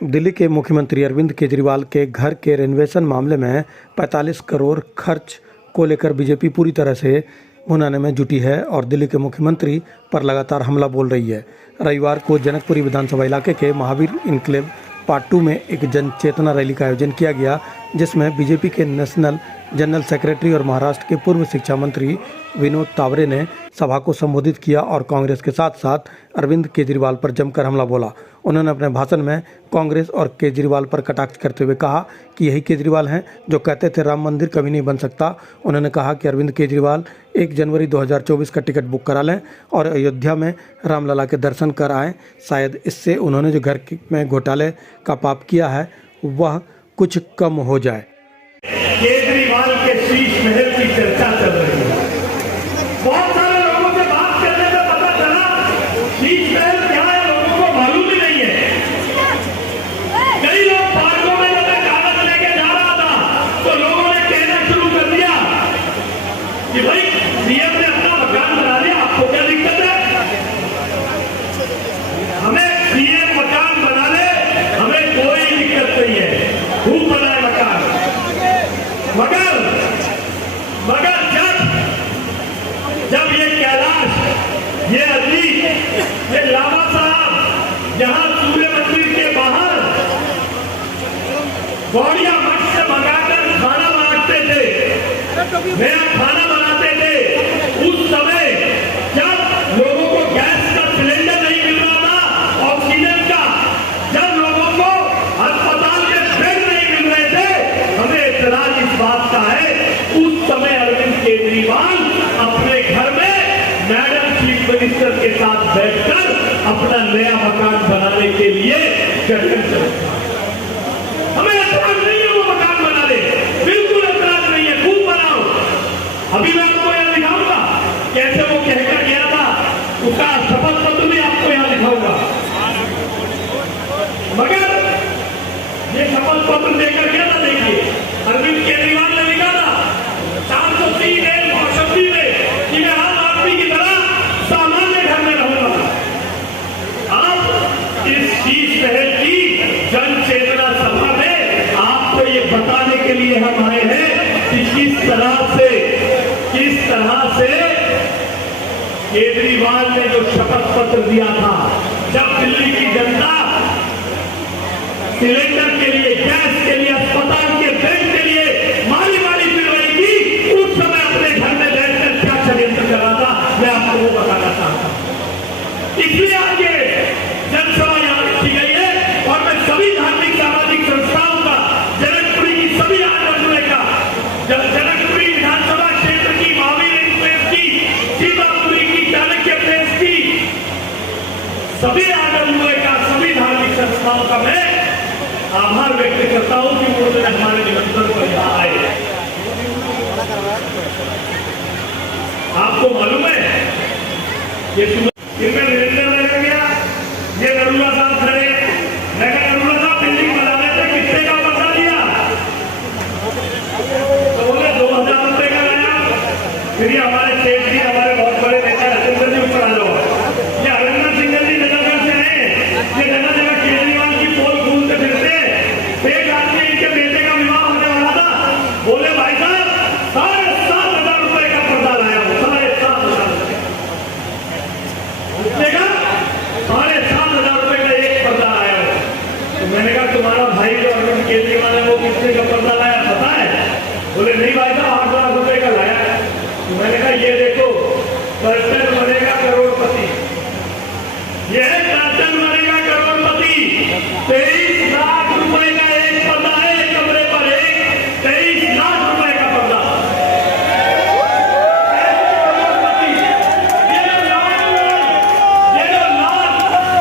दिल्ली के मुख्यमंत्री अरविंद केजरीवाल के घर के रेनोवेशन मामले में 45 करोड़ खर्च को लेकर बीजेपी पूरी तरह से भुनाने में जुटी है और दिल्ली के मुख्यमंत्री पर लगातार हमला बोल रही है। रविवार को जनकपुरी विधानसभा इलाके के महावीर इनक्लेव पार्ट 2 में एक जन चेतना रैली का आयोजन किया गया, जिसमें बीजेपी के नेशनल जनरल सेक्रेटरी और महाराष्ट्र के पूर्व शिक्षा मंत्री विनोद तावरे ने सभा को संबोधित किया और कांग्रेस के साथ साथ अरविंद केजरीवाल पर जमकर हमला बोला। उन्होंने अपने भाषण में कांग्रेस और केजरीवाल पर कटाक्ष करते हुए कहा कि यही केजरीवाल हैं जो कहते थे राम मंदिर कभी नहीं बन सकता। उन्होंने कहा कि अरविंद केजरीवाल 1 जनवरी 2024 का टिकट बुक करा लें और अयोध्या में रामलला के दर्शन कर आएँ। शायद इससे उन्होंने जो घर में घोटाले का पाप किया है वह कुछ कम हो जाए। केजरीवाल के शीश महल की चर्चा चल रही है। बहुत सारे लोगों से बात करने में पता चला शीश महल क्या है लोगों को मालूम ही नहीं है। कई लोग पार्कों में जब मैं कागज लेके जा रहा था तो लोगों ने कहना शुरू कर दिया कि भाई सीएम ने अपना मकान बना लिया, आपको क्या दिक्कत है? हमें सीएम मकान बना ले, हमें कोई दिक्कत नहीं है, खूब बनाए मकान। मगर जब ये कैलाश, ये अजीत, ये लामा साहब यहाँ सूर्य मंदिर के बाहर गौड़िया मठ से मंगाकर खाना बांटते थे, नया खाना बनाते थे, उस समय जब लोगों को गैस का सिलेंडर नहीं मिल रहा था, ऑक्सीजन का, जब लोगों को अस्पताल के बेड नहीं मिल रहे थे, हमें इतराज इस बात का है उस समय अरविंद केजरीवाल अपने घर में मैडम चीफ मिनिस्टर के साथ बैठकर अपना नया मकान बनाने के लिए गठन करता। हमें ऐतराज नहीं है वो मकान बना ले, बिल्कुल ऐतराज नहीं है, खूब बनाओ। अभी मैं आपको यहां दिखाऊंगा कैसे वो कहकर गया था, उसका शपथ पत्र भी आपको यहां दिखाऊंगा। मगर ये शपथ पत्र देकर गया था, देखिए अरविंद केजरीवाल ने लिखा था 403 शब्दी में कि मैं आम आदमी की तरह सामान्य घर में रहूंगा। आप इस शीश महल की जन चेतना सभा में आपको ये बताने के लिए हम आए हैं कि किस तरह से केजरीवाल ने जो शपथ पत्र दिया था, जब दिल्ली की जनता सिलेंडर के लिए, गैस के लिए, अस्पताल के बेड के लिए मारी फिर रही थी, उस समय अपने घर में बैठकर क्या षड्यंत्र कर रहा था, मैं आपको वो बताना चाहता हूं। इसलिए आज ये जनसभा यहां रखी गई है और मैं सभी धार्मिक सामाजिक संस्थाओं का, जनकपुरी की सभी आंदोलनों का, जनकपुरी विधानसभा क्षेत्र की, महावीर इनक्लेव की, सीतापुरी की, चाणक्य प्लेस की, सभी आंदोलनों का, सभी धार्मिक संस्थाओं का मैं आभार व्यक्त करता हूं कि उन्होंने हमारे निमंत्रण पर यहाँ आए। आपको मालूम है ये इनमें निरंतर लगा गया, ये नरूला साहब खड़े, मैं कहा नरूला साहब बिल्डिंग बनाने से कितने का पैसा दिया? तो बोले 2000 रुपए का लाया। फिर ये हमारे सेठ जी, हमारे बहुत बड़े नेता राजेंद्र जी ऊपर आ जाओ, ये हरिंदर सिंह जी नजर से हैं, ये जगह जगह केजरीवाल की पोल खूलते फिरते। एक आदमी इनके बेटे का विवाह होने वाला था, बोले भाई साहब 7,500 रुपए का पर्दा लाया हूं, 7,500 देखा, 7,500 रुपए का एक पर्दा लाया हूं। तो मैंने कहा तुम्हारा भाई जो अरविंद केजरीवाल है वो कितने का पर्दा लाया पता है? बोले नहीं भाई साहब 8 लाख रुपए का लाया। तो मैंने कहा ये देखो, कर्टन बनेगा करोड़पति, यह कर्टन बनेगा करोड़पति। 23 लाख रुपए का एक पर्दा है कमरे पर, एक 23 लाख रुपए का पर्दा।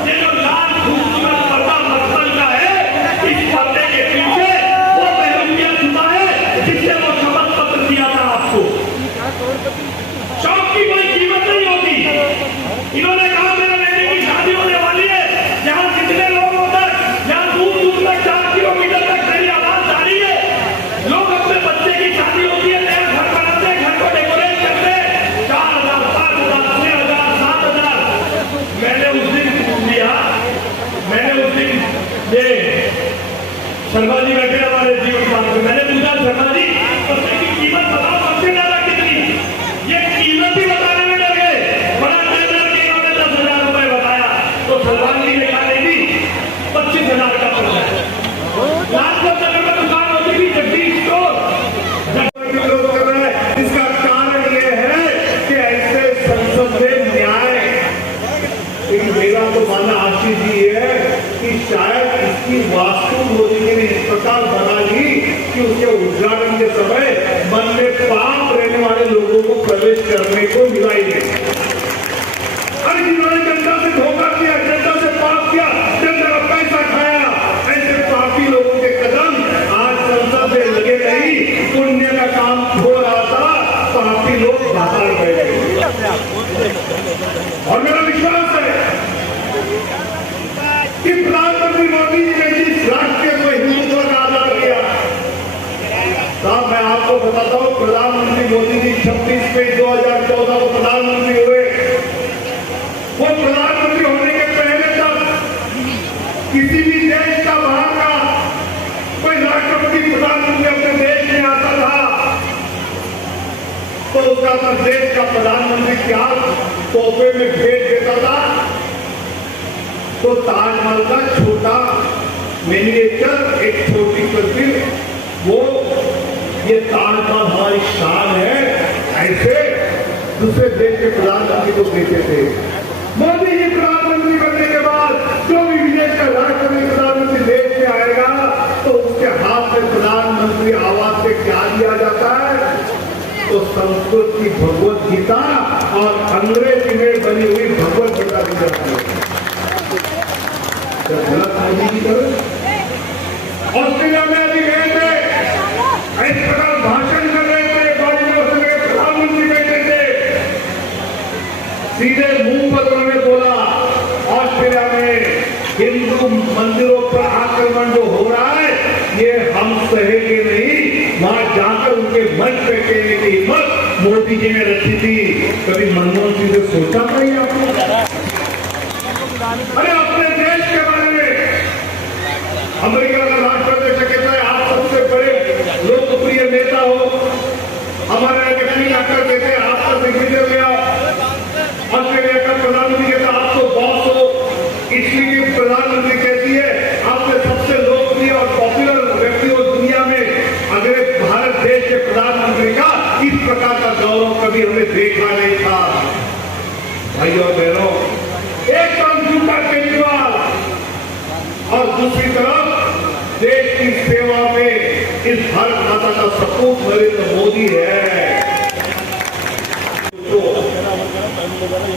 ये जो लाख खूबसूरत पर्दा मखमल का है, इस पर्दे के पीछे वो बेहूदिया छुपा है जिससे वो शपथ पत्र दिया था आपको। शौक की कोई कीमत नहीं होती। इन्होंने कहा मेरे बेटे की शादी होने वाली है, जहां कितने लोग होकर, जहां दूर तक 4 किलोमीटर तक मेरी आवाज आ रही है। लोग अपने बच्चे की शादी होती है, नया घर बनाते, घर को डेकोरेट करते, 4,000, 5,000, 6,000, 7,000। मैंने उस दिन ये शर्मा जी बैठे हमारे जीवन साथ में, मैंने पूछा शर्मा जी पत्ते की कीमत बताओ, सबसे ज्यादा कितनी? ये कीमत ही बताने में डर गए। बड़ा डर के इन्होंने 10,000 रुपए बताया तो सलमान जी ने कहा नहीं 25,000 का पड़ता है। लाखों नगर में दुकान होती थी, जगदीश स्टोर कर रहा है। इसका कारण ये है कि ऐसे संसद में न्याय, मेरा तो मानना आशीष जी है कि शायद इसकी वास्तु मोदी ने इस प्रकार बना ली कि उसके उद्घाटन के समय मन में पाप रहने वाले लोगों को प्रवेश करने को मिला ही नहीं। अरे जिन्होंने जनता से धोखा किया, जनता से पाप किया, जनता का पैसा खाया, ऐसे पापी लोगों के कदम आज संसद में लगे नहीं। पुण्य का काम हो रहा था, पापी लोग बाहर बैठे। और मेरा विश्वास है कि प्रधानमंत्री मोदी जी ने जिस राष्ट्र को हिंदुत्व का आधार दिया, साहब मैं आपको बताता हूं, प्रधानमंत्री मोदी जी 26 मई 2014 को प्रधानमंत्री हुए। वो प्रधानमंत्री होने के पहले तक किसी भी देश का बाहर का कोई राष्ट्रपति प्रधानमंत्री अपने देश में आता था तो उसका अपना देश का प्रधानमंत्री क्या तोहफे में भेज देता था, तो ताजमहल का छोटा मिनिएचर, एक छोटी तस्वीर, वो ये ताजमहल हमारी शान है, ऐसे दूसरे देश के प्रधानमंत्री को देते थे। मोदी जी प्रधानमंत्री बनने के बाद जो भी विदेश का राष्ट्रपति प्रधानमंत्री देश में आएगा तो उसके हाथ में प्रधानमंत्री आवास से क्या दिया जाता है? तो संस्कृत की भगवत गीता और अंग्रेजी में बनी हुई भगवत गीता दी जाती है। ऑस्ट्रेलिया में अभी गए थे, इस प्रकार भाषण कर रहे थे, बड़ी में प्रधानमंत्री बैठे थे, सीधे मुंह पर उन्होंने बोला ऑस्ट्रेलिया में हिंदू मंदिरों पर आक्रमण जो हो रहा है ये हम सहेंगे नहीं। वहां जाकर उनके मंच पे कहने की हिम्मत मोदी जी ने रखी थी। कभी मनमोहन सिंह से सोचा नहीं आपने? अरे अपने देश के बारे में अमेरिका का राष्ट्राध्यक्ष कहता है आप सबसे बड़े लोकप्रिय नेता हो, हमारे व्यक्ति आकर कहते हैं आपका दिग्विजय गया। ऑस्ट्रेलिया का प्रधानमंत्री कहता है आप तो बॉस हो, इटली की प्रधानमंत्री कहती है आपने सबसे लोकप्रिय और पॉपुलर व्यक्ति हो दुनिया में। अगर भारत देश के प्रधानमंत्री का इस प्रकार का गौरव कभी हमने देखा नहीं था। भाइयों और बहनों, एक तरफ झूठा केजरीवाल और दूसरी तरफ देश की सेवा में इस भारत माता का सपूत नरेंद्र मोदी है।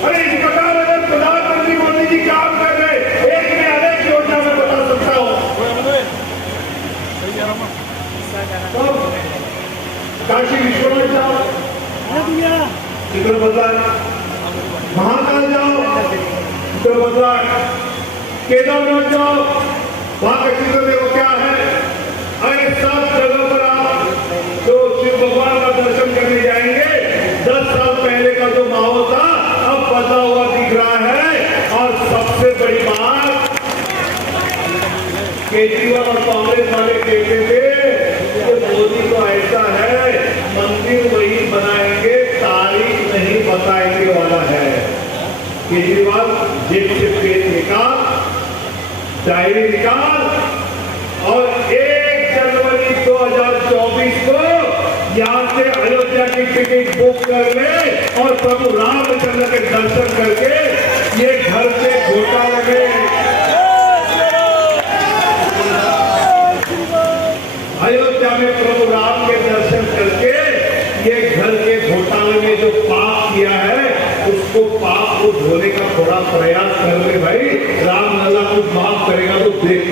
अरे इस प्रकार अगर प्रधानमंत्री मोदी जी काम कर रहे, एक में अनेक योजना में बता सकता हूं। तो काशी विश्वनाथ जाओ, इधर बदलाय, महाकाल जाओ, इधर बदलाय, केदारनाथ जाओ, वहां का चित्र देखो क्या है। अरे सब जगह पर आप जो शिव भगवान का दर्शन करने जाएंगे, 10 साल पहले का जो माहौल था अब बदला हुआ दिख रहा है। और सबसे बड़ी बात, केजरीवाल और कांग्रेस वाले कहते थे कि मोदी तो ऐसा है मंदिर वही बनाएंगे, तारीख नहीं बताएंगे वाला है। केजरीवाल जेब से पेज निकाल, डायरी निकाल और 1 जनवरी 2024 को यहाँ से अयोध्या की टिकट बुक कर ले और प्रभु रामचंद्र के दर्शन करके ये घर से घोटा लगे। अयोध्या में प्रभु राम के दर्शन करके ये घर के घोटाले में जो पाप किया है उसको पाप को धोने का थोड़ा प्रयास कर ले भाई। राम लल्ला कुछ माफ करेगा तो देख